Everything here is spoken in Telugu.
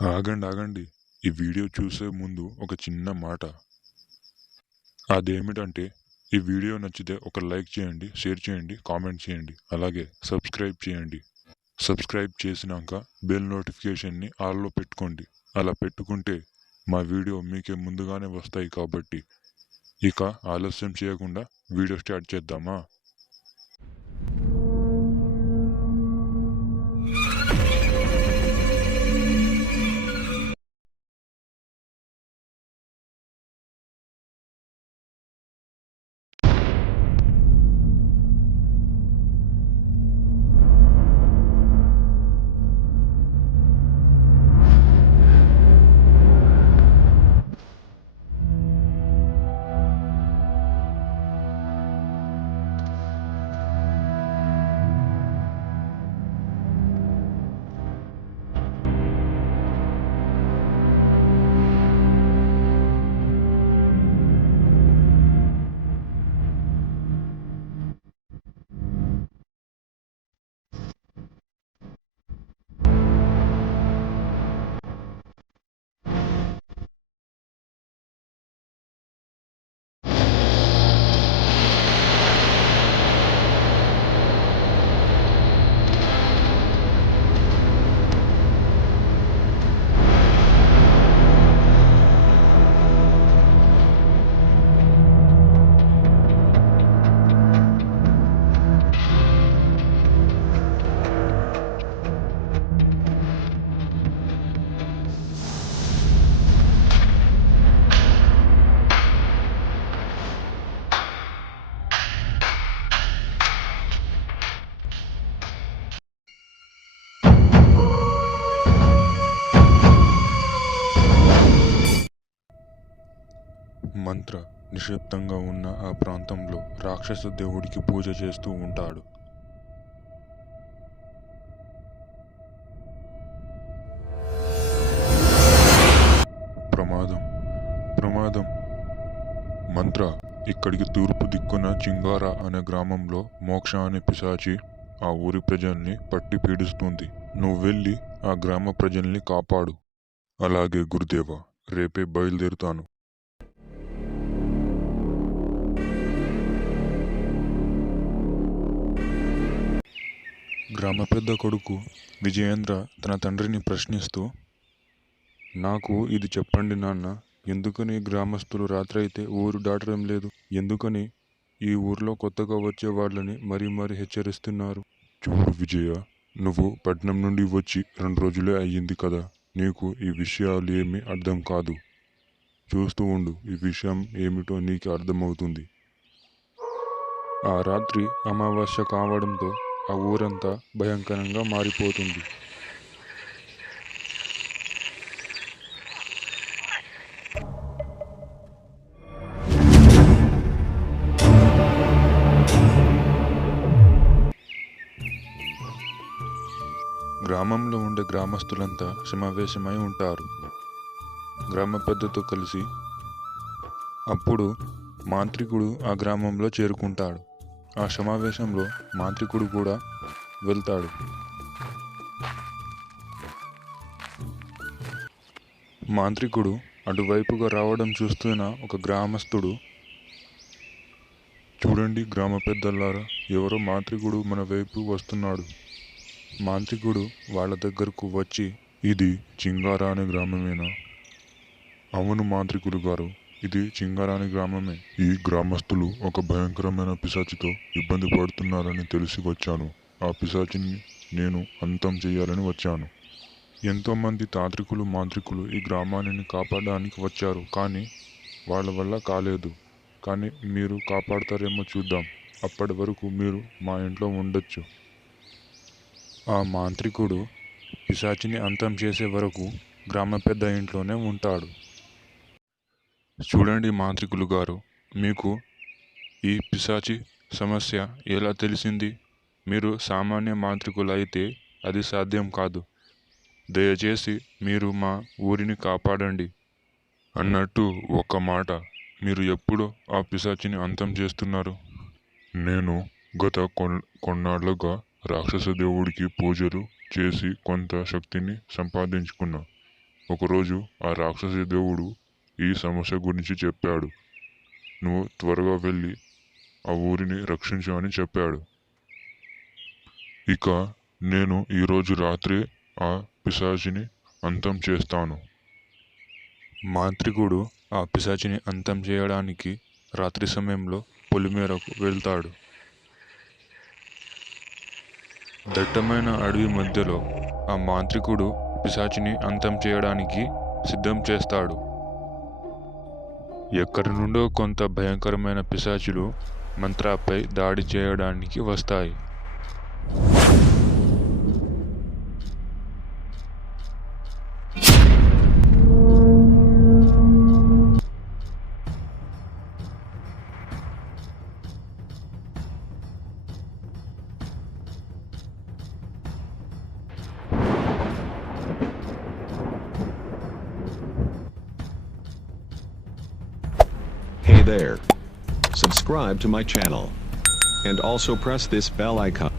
ఆగండి ఆగండి. ఈ వీడియో చూసే ముందు ఒక చిన్న మాట. అదేమిటంటే ఈ వీడియో నచ్చితే ఒక లైక్ చేయండి, షేర్ చేయండి, కామెంట్ చేయండి. అలాగే సబ్స్క్రైబ్ చేయండి. సబ్స్క్రైబ్ చేసినాక బెల్ నోటిఫికేషన్ని ఆల్లో పెట్టుకోండి. అలా పెట్టుకుంటే మా వీడియో మీకే ముందుగానే వస్తాయి కాబట్టి. ఇక ఆలస్యం చేయకుండా వీడియో స్టార్ట్ చేద్దామా? మంత్ర నిశ్శబ్దంగా ఉన్న ఆ ప్రాంతంలో రాక్షస దేవుడికి పూజ చేస్తూ ఉంటాడు. ప్రమాదం, ప్రమాదం. మంత్ర, ఇక్కడికి తూర్పు దిక్కున చింగారా అనే గ్రామంలో మోక్ష అనే పిశాచి ఆ ఊరి ప్రజల్ని పట్టి పీడిస్తుంది. నువ్వు వెళ్ళి ఆ గ్రామ ప్రజల్ని కాపాడు. అలాగే గురుదేవా, రేపే బయలుదేరుతాను. గ్రామ పెద్ద కొడుకు విజయేంద్ర తన తండ్రిని ప్రశ్నిస్తూ, నాకు ఇది చెప్పండి నాన్న, ఎందుకని గ్రామస్తులు రాత్రైతే ఊరు దాటడం లేదు? ఎందుకని ఈ ఊర్లో కొత్తగా వచ్చే వాళ్ళని మరీ మరీ హెచ్చరిస్తున్నారు? చూడు విజయ, నువ్వు పట్నం నుండి వచ్చి 2 రోజులే అయ్యింది కదా. నీకు ఈ విషయాలు ఏమీ అర్థం కాదు. చూస్తూ ఉండు, ఈ విషయం ఏమిటో నీకు అర్థమవుతుంది. ఆ రాత్రి అమావాస్య కావడంతో ఆ ఊరంతా భయంకరంగా మారిపోతుంది. గ్రామంలో ఉండే గ్రామస్తులంతా సమావేశమై ఉంటారు, గ్రామ పెద్దతో కలిసి. అప్పుడు మాంత్రికుడు ఆ గ్రామంలో చేరుకుంటాడు. ఆ సమావేశంలో మాంత్రికుడు కూడా వెళ్తాడు. మాంత్రికుడు అటువైపుగా రావడం చూస్తున్న ఒక గ్రామస్తుడు, చూడండి గ్రామ పెద్దలారా, ఎవరో మాంత్రికుడు మన వైపు వస్తున్నాడు. మాంత్రికుడు వాళ్ళ దగ్గరకు వచ్చి, ఇది చింగారా అనే గ్రామమేనా? అవును మాంత్రికుడు గారు, ఇది చింగారాని గ్రామమే. ఈ గ్రామస్తులు ఒక భయంకరమైన పిశాచితో ఇబ్బంది పడుతున్నారని తెలిసి వచ్చాను. ఆ పిశాచిని నేను అంతం చేయాలని వచ్చాను. ఎంతోమంది తాంత్రికులు మాంత్రికులు ఈ గ్రామాన్ని కాపాడడానికి వచ్చారు, కానీ వాళ్ళ వల్ల కాలేదు. కానీ మీరు కాపాడతారేమో చూద్దాం. అప్పటి వరకు మీరు మా ఇంట్లో ఉండొచ్చు. ఆ మాంత్రికుడు పిశాచిని అంతం చేసే వరకు గ్రామ పెద్ద ఇంట్లోనే ఉంటాడు. చూడండి మాంత్రికులు గారు, మీకు ఈ పిశాచి సమస్య ఎలా తెలిసింది? మీరు సామాన్య మాంత్రికులు అయితే అది సాధ్యం కాదు. దయచేసి మీరు మా ఊరిని కాపాడండి. అన్నట్టు ఒక్క మాట, మీరు ఎప్పుడు ఆ పిశాచిని అంతం చేస్తున్నారు? నేను గత కొన్నాళ్లుగా రాక్షస దేవుడికి పూజలు చేసి కొంత శక్తిని సంపాదించుకున్నా. ఒకరోజు ఆ రాక్షసి దేవుడు ఈ సమస్య గురించి చెప్పాడు. నువ్వు త్వరగా వెళ్ళి ఆ ఊరిని రక్షించు అని చెప్పాడు. ఇక నేను ఈరోజు రాత్రి ఆ పిశాచిని అంతం చేస్తాను. మాంత్రికుడు ఆ పిశాచిని అంతం చేయడానికి రాత్రి సమయంలో పొలిమేరకు వెళ్తాడు. దట్టమైన అడవి మధ్యలో ఆ మాంత్రికుడు పిశాచిని అంతం చేయడానికి సిద్ధం చేస్తాడు. ఎక్కడి నుండో కొంత భయంకరమైన పిశాచులు మంత్రాపై దాడి చేయడానికి వస్తాయి. Hey there. Subscribe to my channel. And also press this bell icon.